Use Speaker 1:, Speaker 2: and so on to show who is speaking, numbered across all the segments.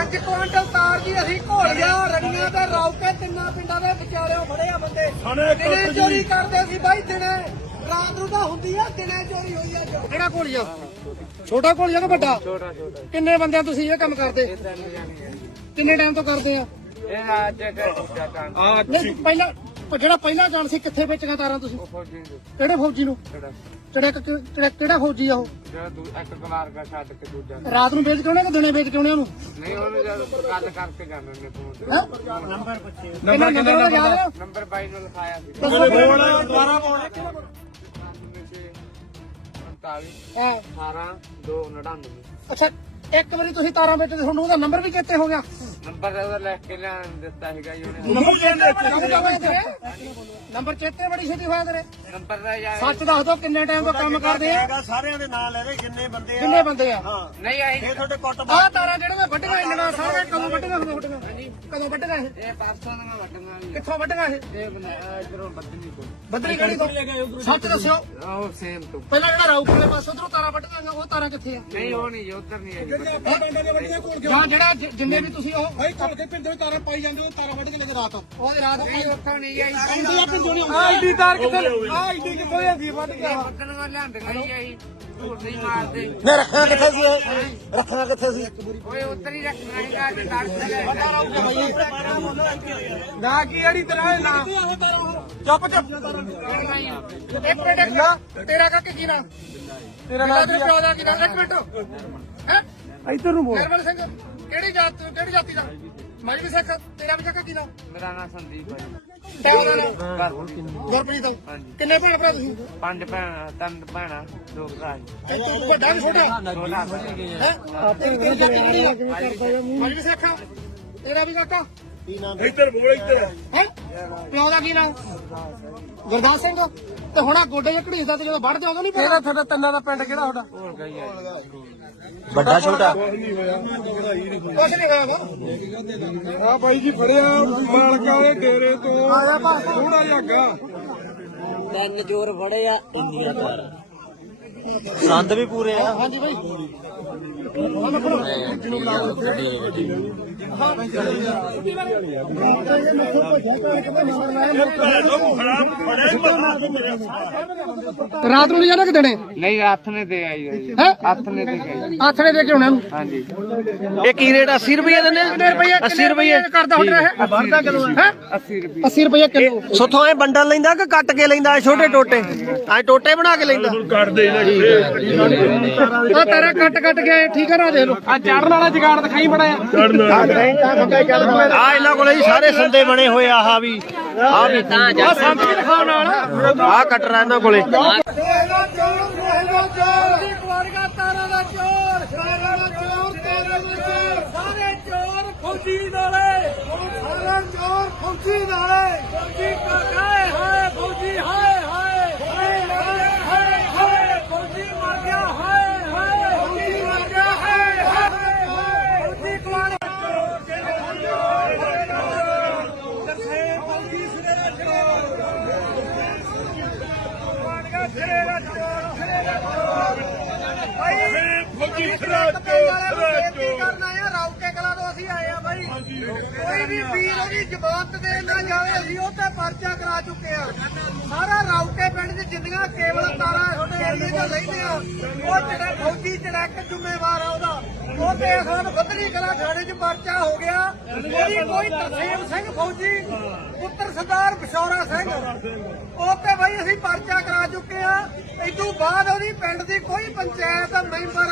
Speaker 1: 5 quintal ਤਾਰ ਜੀ ਅਸੀਂ ਘੋਲੀਆਂ ਰੜੀਆਂ ਤੇ ਰੌਕੇ ਤਿੰਨਾਂ ਪਿੰਡਾਂ ਦੇ ਵਿਚਾਲਿਓ ਫੜੇ ਆ ਬੰਦੇ। ਦਿਨੇ ਚੋਰੀ ਕਰਦੇ ਸੀ ਬਾਈ ਦਿਨੇ। ਰਾਤ ਨੂੰ ਤਾਂ ਹੁੰਦੀ ਆ ਦਿਨੇ ਚੋਰੀ ਹੋਈ ਆ ਜੋ।
Speaker 2: ਕਿਹੜਾ ਘੋਲੀਆ ਛੋਟਾ ਘੋਲੀਆ ਕਿ ਵੱਡਾ?
Speaker 3: ਛੋਟਾ ਛੋਟਾ।
Speaker 2: ਕਿੰਨੇ ਬੰਦਿਆਂ ਤੁਸੀਂ ਇਹ ਕੰਮ ਕਰਦੇ? ਕਿੰਨੇ ਟਾਈਮ ਤੋਂ ਕਰਦੇ ਆ?
Speaker 3: ਇਹ ਅੱਜ
Speaker 2: ਪਹਿਲਾਂ ਜਿਹੜਾ ਪਹਿਲਾ ਜਾਣ ਸੀ ਕਿੱਥੇ ਵੇਚੀਆਂ ਤਾਰਾਂ ਤੁਸੀਂ?
Speaker 3: ਫੌਜੀ
Speaker 2: ਕਿਹੜੇ ਫੌਜੀ ਨੂੰ?
Speaker 3: ਜਿਹੜਾ
Speaker 2: ਕਿਹੜਾ ਕਿਹੜਾ ਕਿਹੜਾ ਫੌਜੀ ਆ ਉਹ?
Speaker 3: ਜਿਹੜਾ ਦੂ ਇੱਕ ਕਲਾਰ ਦਾ ਛੱਡ ਕੇ ਦੂਜਾ।
Speaker 2: ਰਾਤ ਨੂੰ ਵੇਚ ਕੇ ਆਉਣੇ ਕਿ ਦਿਨੇ ਵੇਚ ਕੇ ਆਉਣੇ ਉਹਨੂੰ?
Speaker 3: ਨਹੀਂ ਉਹਨੂੰ ਜਦ ਗੱਲ ਕਰਕੇ ਜਾਂਦੇ ਨੇ ਫੋਨ ਤੇ।
Speaker 2: ਹੈਂ? ਕਿੰਨਾ ਨੰਬਰ ਉਹਦਾ ਯਾਦ ਹੈ
Speaker 3: ਨੰਬਰ 22 ਨੂੰ ਲਿਖਾਇਆ ਸੀ।
Speaker 2: ਦੱਸੋ ਦੁਬਾਰਾ ਬੋਲ।
Speaker 3: 48
Speaker 2: ਹਾਂ
Speaker 3: 18 299
Speaker 2: ਅੱਛਾ ਇੱਕ ਵਾਰੀ ਤੁਸੀਂ ਤਾਰਾਂ ਵੇਚਦੇ ਤੁਹਾਨੂੰ ਉਹਦਾ ਨੰਬਰ ਵੀ ਚੇਤੇ ਹੋ ਗਿਆ?
Speaker 3: ਨੰਬਰ ਉਹਦਾ ਲਿਖ ਕੇ ਲਿਆਣ ਦਿੱਤਾ ਸੀਗਾ ਜੀ ਉਹਨੇ।
Speaker 2: ਨੰਬਰ ਚੇਤੇ ਨੰਬਰ ਚੇਤੇ ਬੜੀ ਛੇਤੀ ਹੋਇਆ ਤੇਰੇ।
Speaker 3: ਨੰਬਰ ਦਾ ਯਾਰ
Speaker 2: ਸੱਚ ਦੱਸ ਦੋ ਕਿੰਨੇ ਟਾਈਮ ਤੋਂ ਕੰਮ ਕਰਦੇ ਆ?
Speaker 4: ਹੈਗਾ ਸਾਰਿਆਂ ਦੇ ਨਾਂ ਲੈ ਜਿੰਨੇ ਬੰਦੇ ਆ।
Speaker 2: ਕਿੰਨੇ ਬੰਦੇ ਆ?
Speaker 3: ਨਹੀਂ ਆਈ
Speaker 4: ਇਹ ਤੁਹਾਡੇ ਕੁੱਟ
Speaker 2: ਆਹ ਤਾਰਾਂ ਇੰਨੀਆਂ ਸਾਰੀਆਂ ਕਦੋਂ ਵੱਡੀਆਂ ਕਦੋਂ ਵੱਡੀਆਂ ਕਦੋਂ ਵੱਡੀਆਂ ਇਹ?
Speaker 3: ਇਹ ਪਾਸੋਂ ਦਾ ਵੱਟਣਾ ਵੀ
Speaker 2: ਕਿੱਥੋਂ ਵੱਡੀਆਂ ਇਹ?
Speaker 3: ਇਹ ਬਣਾ ਇਧਰੋਂ ਬੱਦਨੀ ਤੋਂ
Speaker 2: ਬੱਦਰੀ ਕਿਹੜੀ ਤੋਂ ਸੱਚ ਦੱਸਿਓ।
Speaker 3: ਉਹ ਸੇਮ ਤੋਂ।
Speaker 2: ਪਹਿਲਾਂ ਜਿਹੜਾ ਰਾਊ ਵਾਲੇ ਪਾਸੇ ਉਧਰੋਂ ਤਾਰਾਂ ਵੱਡੀਆਂ ਉਹ ਤਾਰਾਂ ਕਿੱਥੇ ਆ?
Speaker 3: ਨਹੀਂ ਉਹ ਨਹੀਂ ਉਧਰ ਨਹੀਂ ਆਈ
Speaker 2: ਜਾਂ ਜਿਹੜਾ ਜਿ- ਜਿੰਨੇ ਵੀ ਤੁਸੀਂ ਉਹ ਭਾਈ ਘੁਲ ਕੇ ਪਿੰਡੋਂ ਤਾਰਾਂ ਪਾਈ ਜਾਂਦੇ ਉਹ ਤਾਰਾਂ ਵੱਢ ਕੇ ਲੈ ਕੇ ਰਾਤ ਉਹਦੇ ਰਾਤ
Speaker 3: ਨਹੀਂ ਉੱਥੋਂ ਨਹੀਂ ਆਈ।
Speaker 2: ਆਉਂਦੀ ਆ ਪਿੰਡੋਂ ਨਹੀਂ ਆਉਂਦੀ
Speaker 1: ਤਾਰ ਕਿੱਥੇ ਆ ਆਈਡੀ ਕਿੱਥੋਂ ਜਾਂਦੀ ਵੱਢ
Speaker 3: ਇਹ ਬੱਦਨ ਵਾਲ ਲਿਆਂਦੇ ਨਹੀਂ ਆਈ। ਝੂਠ ਮਾਰਦੇ।
Speaker 4: ਨੇ ਰੱਖਣਾ ਕਿੱਥੇ ਸੀ ਇਹ? ਰੱਖਣਾ ਕਿੱਥੇ ਸੀ?
Speaker 3: ਓਏ ਉੱਧਰ ਹੀ ਰੱਖਣਾ ਹੈਗਾ ਤੇ ਲੜ
Speaker 1: ਨਾ ਕੀ ਅੜੀ ਤੇਰਾ ਨਾ? ਚੁੱਪ ਚੁੱਪ।
Speaker 2: ਇੱਕ ਮਿੰਟ। ਤੇਰਾ ਕਾਕੇ ਕੀ ਨਾਮ? ਤੇਰਾ ਨਾਮ ਤੇਰੇ ਪਿਓ ਦਾ ਕੀ ਨਾਮ? ਇੱਕ ਮਿੰਟ। ਹੈ?
Speaker 1: ਇੱਧਰ ਨੂੰ ਬੋਲ।
Speaker 2: ਨਿਰਮਲ ਸਿੰਘ ਕਿਹੜੀ ਜਾਤ ਤੋਂ ਕਿਹੜੀ ਜਾਤੀ ਦਾ? ਮਜਬੀ ਸਿੱਖ ਤੇਰਾ ਵੀ ਕਾਕਾ ਕੀ ਨਾਮ?
Speaker 3: ਮੇਰਾ ਨਾਮ ਸੰਦੀਪ ਹੈ
Speaker 2: ਨਾਮ? ਗੁਰਪ੍ਰੀਤ। ਕਿੰਨੇ ਭੈਣ ਭਰਾ ਤੁਸੀਂ?
Speaker 3: ਪੰਜ ਭੈਣਾਂ ਤਿੰਨ ਭੈਣਾਂ ਦੋ ਭਰਾ ਜੀ।
Speaker 2: ਤੇ ਤੂੰ ਵੱਡਾ ਵੀ ਛੋਟਾ? ਹੈ? ਜਾਤੀ ਕਿਹੜੀ ਸਿੱਖ? ਤੇਰਾ ਵੀ ਕਾਕਾ?
Speaker 4: ਇੱਧਰ ਬੋਲ ਇੱਧਰ।
Speaker 2: ਹੈ? ਪਿਓ ਦਾ ਕੀ ਨਾਮ? ਗੁਰਦਾਸ ਸਿੰਘ। ਤੇ ਹੁਣ ਆ ਗੋਡੇ ਜਿਹਾ ਘੜੀਸਦਾ ਤੇ ਜਦੋਂ ਵੱਢ ਜਾਓਗਾ ਨਹੀਂ
Speaker 1: ਤੇਰਾ ਤੁਹਾਡਾ ਤਿੰਨਾਂ ਦਾ ਪਿੰਡ ਕਿਹੜਾ ਤੁਹਾਡਾ?
Speaker 4: ਵੱਡਾ ਛੋਟਾ।
Speaker 2: ਕੁਝ ਨਹੀਂ ਹੋਇਆ ਵਾ
Speaker 1: ਆ ਬਾਈ ਜੀ ਫੜਿਆ ਮਾਲਕਾਂ ਦੇ ਡੇਰੇ ਤੋਂ। ਥੋੜਾ ਜਿਹਾ ਅੱਗਾ।
Speaker 4: ਤਿੰਨ ਜੋਰ ਫੜੇ ਆ ਇੰਨੀਆਂ ਤਾਰ ਸੰਦ ਵੀ ਪੂਰੇ ਆ।
Speaker 2: ਹਾਂਜੀ ਭਾਈ ਰਾਤ ਨੂੰ ਜਾਣਾ ਕਿ ਦਿਨੇ।
Speaker 3: ਨਹੀਂ ਹੱਥ ਨੇ ਦੇ ਆਈ ਹੈ।
Speaker 2: ਹੈ?
Speaker 3: ਹੱਥ ਨੇ ਦੇ ਗਈ
Speaker 2: ਆਥਣੇ ਦੇ ਕੇ ਆਉਣਾ। ਨੂੰ
Speaker 3: ਹਾਂਜੀ।
Speaker 4: ਇਹ ਕੀ ਰੇਟ 80 ਰੁਪਏ ਦਿੰਦੇ
Speaker 2: ਕਿੰਨੇ ਰੁਪਏ 80 ਰੁਪਏ ਕਰਦਾ ਹੁਣ ਇਹ ਵਰਦਾ ਕਿਲੋ ਹੈ।
Speaker 3: 80 ਰੁਪਏ
Speaker 2: 80 ਰੁਪਏ ਕਿਲੋ।
Speaker 4: ਸੁੱਥੋਂ ਐ ਬੰਡਲ ਲੈਂਦਾ ਕਿ ਕੱਟ ਕੇ ਲੈਂਦਾ? ਇਹ ਛੋਟੇ ਟੋਟੇ। ਐ ਟੋਟੇ ਬਣਾ ਕੇ ਲੈਂਦਾ।
Speaker 2: ਆ ਤੇਰਾ ਕੱਟ ਕੱਟ ਗਿਆ ਇਹ, ਠੀਕ ਹੈ ਨਾ ਦੇਖ ਲਓ।
Speaker 1: ਆ ਚੜਨ ਵਾਲਾ ਜਗਾੜ ਦਿਖਾਈ ਬੜਾਇਆ
Speaker 4: ਆ ਇਹਨਾਂ ਕੋਲੇ ਜੀ ਸਾਰੇ ਸੰਦੇ ਬਣੇ ਹੋਏ ਆ ਆਹ ਵੀ। ਆ ਵੀ।
Speaker 2: ਆ ਵੀ ਦਿਖਾਉਣ ਨਾਲ।
Speaker 4: ਆ ਕਟਰਾ ਇਹਨਾਂ ਕੋਲੇ।
Speaker 1: ਫੌਜੀ ਨਾਲੇ। ਸਾਰੇ ਚੋਰ ਫੌਜੀ ਨਾਲੇ ਫੌਜੀ ਹਾਏ ਹਾਏ ਹਾਏ ਹਾਏ ਹਾਏ ਫੌਜੀ ਮਰ ਗਿਆ ਹਾਏ ਹਾਏ ਫੌਜੀ ਮਰ ਗਿਆ ਹਾਏ ਹਾਏ ਹਾਏ ਫੌਜੀ ਕੁਆਰੀ ਦੱਸੇ ਫੌਜੀ ਸਿਰੇ ਚੋਰ ਕੁਆਰੀਆਂ ਸਿਰੇ ਦਾ ਚੋਰ ਸਿਰੇ ਦਾ ਚੋਰ ਭਾਈ ਫੌਜੀ ਸਿਰੇ ਕਰਨਾ ਆ ਰੌਕੇ ਕਲਾ ਤੋਂ ਅਸੀਂ ਆਏ ਆ ਭਾਈ ਕੋਈ ਵੀ ਵੀਰ ਉਹਦੀ ਜ਼ਮਾਨਤ ਦੇ ਨਾ ਜਾਵੇ ਅਸੀਂ ਉਹ ਤੇ ਪਰਚਾ ਕਰਾ ਚੁੱਕੇ ਆ ਸਾਰਾ ਰੌਕੇ ਪਿੰਡ 'ਚ ਜਿੰਨੀਆਂ ਕੇਬਲ ਤਾਰਾਂ ਏਰੀਏ 'ਚ ਲੈਂਦੇ ਆ ਉਹ ਜਿਹੜਾ ਫੌਜੀ ਚੜੈਕ ਜ਼ਿੰਮੇਵਾਰ ਆ ਉਹਦਾ ਉਹ ਤੇ ਸਾਨੂੰ ਬਦਲੀ ਕਲਾ ਥਾਣੇ 'ਚ ਪਰਚਾ ਹੋ ਗਿਆ ਉਹਦੀ ਕੋਈ ਤਰਸੇਮ ਸਿੰਘ ਫੌਜੀ ਪੁੱਤਰ ਸਰਦਾਰ ਬਿਸ਼ੌਰਾ ਸਿੰਘ ਉਹ ਤੇ ਬਾਈ ਅਸੀਂ ਪਰਚਾ ਕਰਾ ਬਾਅਦ ਉਹਦੀ ਪਿੰਡ ਦੀ ਕੋਈ ਪੰਚਾਇਤ ਮੈਂਬਰ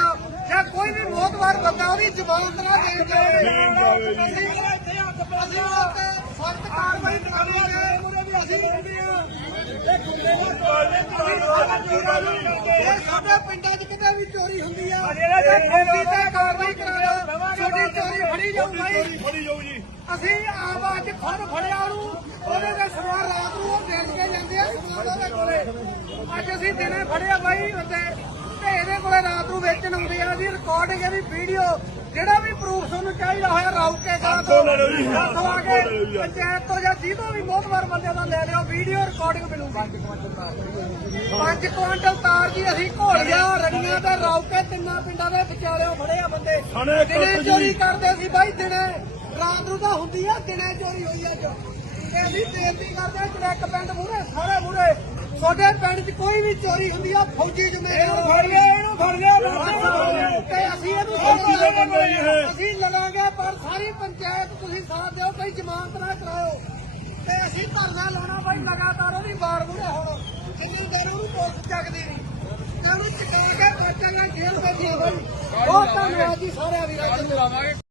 Speaker 1: ਜਾਂ ਕੋਈ ਵੀ ਮੋਤਵਾਰ ਬੰਦਾ ਉਹਦੀ ਜ਼ਮਾਨਤ ਨਾ ਦੇ ਜਾਵੇ। ਅਸੀਂ ਅਸੀਂ ਉਹ ਤੇ ਸਖਤ ਕਾਰਵਾਈ ਕਰਾਂਗੇ ਅਸੀਂ ਕਹਿੰਦੇ ਆ ਇਹ ਗੁੰਡੇ ਦਾ ਇਹ ਸਾਡੇ ਪਿੰਡਾਂ 'ਚ ਕਿਤੇ ਵੀ ਚੋਰੀ ਹੁੰਦੀ ਆ। ਤੇ ਕਾਰਵਾਈ ਕਰਾਂਗਾ। ਛੋਟੀ ਚੋਰੀ ਫੜੀ ਜਾਊ ਭਾਈ ਫੜੀ ਜਾਊ ਜੀ ਅਸੀਂ ਆਪ ਅੱਜ ਖੁਦ ਫੜਿਆ ਉਹਨੂੰ। ਉਹਦੇ ਦੇ ਸਵਾਰ ਰਾਤ ਨੂੰ ਉਹ ਦੇਣ ਕੇ ਜਾਂਦੇ ਆ ਸਮਾਨ ਉਹਦੇ ਕੋਲੇ। ਅੱਜ ਅਸੀਂ ਦਿਨੇ ਫੜਿਆ ਬਾਈ ਉੱਤੇ ਤੇ ਇਹਦੇ ਕੋਲੇ ਰਾਤ ਨੂੰ ਵੇਚਣ ਆਉਂਦੇ ਆ। ਜੀ ਰਿਕਾਰਡਿੰਗ ਇਹਦੀ ਵੀਡੀਓ ਜਿਹੜਾ ਵੀ ਪ੍ਰੂਫ ਤੁਹਾਨੂੰ ਚਾਹੀਦਾ ਹੋਇਆ ਰੌਕੇ ਕਲਾ ਤੋਂ ਦਵਾ ਕੇ ਪੰਚਾਇਤ ਤੋਂ ਜਾਂ ਜਿਹਦੋਂ ਵੀ ਮੋਹਤਵਾਰ ਬੰਦੇ ਦਾ ਲੈ ਲਿਓ ਵੀਡੀਓ ਰਿਕਾਰਡਿੰਗ ਮਿਲੂਗੀ। 5 ਕੁਆਂਟਲ ਤਾਰ ਜੀ। ਅਸੀਂ ਘੋੜੀਆਂ ਰੜੀਆਂ ਤੇ ਰੌਕੇ ਤਿੰਨਾਂ ਪਿੰਡਾਂ ਦੇ ਵਿਚਾਲਿਓ ਫੜੇ ਆ ਬੰਦੇ। ਦਿਨੇ ਚੋਰੀ ਕਰਦੇ ਸੀ ਬਾਈ ਦਿਨੇ। ਰਾਤ ਨੂੰ ਤਾਂ ਹੁੰਦੀ ਆ ਦਿਨੇ ਚੋਰੀ ਹੋਈ ਅੱਜ ਤੇ ਅਸੀਂ ਬੇਨਤੀ ਕਰਦੇ ਆ ਚੜੈਕ ਪਿੰਡ ਮੂਰੇ ਸਾਰੇ ਮੂਰੇ ਤੁਹਾਡੇ ਪਿੰਡ 'ਚ ਕੋਈ ਵੀ ਚੋਰੀ ਹੁੰਦੀ ਆ ਫੌਜੀ ਜ਼ਿੰਮੇਵਾਰ ਫੜ ਲਿਆ ਇਹਨੂੰ ਫੜ ਲਿਆ ਤੇ ਅਸੀਂ ਇਹਨੂੰ ਅਸੀਂ ਲੜਾਂਗੇ ਪਰ ਸਾਰੀ ਪੰਚਾਇਤ ਤੁਸੀਂ ਸਾਥ ਦਿਓ ਕੋਈ ਜ਼ਮਾਨਤ ਨਾ ਕਰਾਓ। ਤੇ ਅਸੀਂ ਧਰਨਾ ਲਾਉਣਾ ਬਾਈ ਲਗਾਤਾਰ ਉਹਦੀ ਵਾਰ ਮੂਰੇ ਹੁਣ। ਜਿੰਨੀ ਦੇਰ ਉਹਨੂੰ ਪੁਲਿਸ ਚੱਕਦੀ ਨਹੀਂ। ਤੇ ਉਹਨੂੰ ਚਕਾ ਕੇ ਨਾਲ ਜੇਲ੍ਹ ਭੇਜੀਏ ਬਾਈ। ਬਹੁਤ ਧੰਨਵਾਦ ਜੀ ਸਾਰਿਆਂ ਵੀਰਾਂ ਦਾ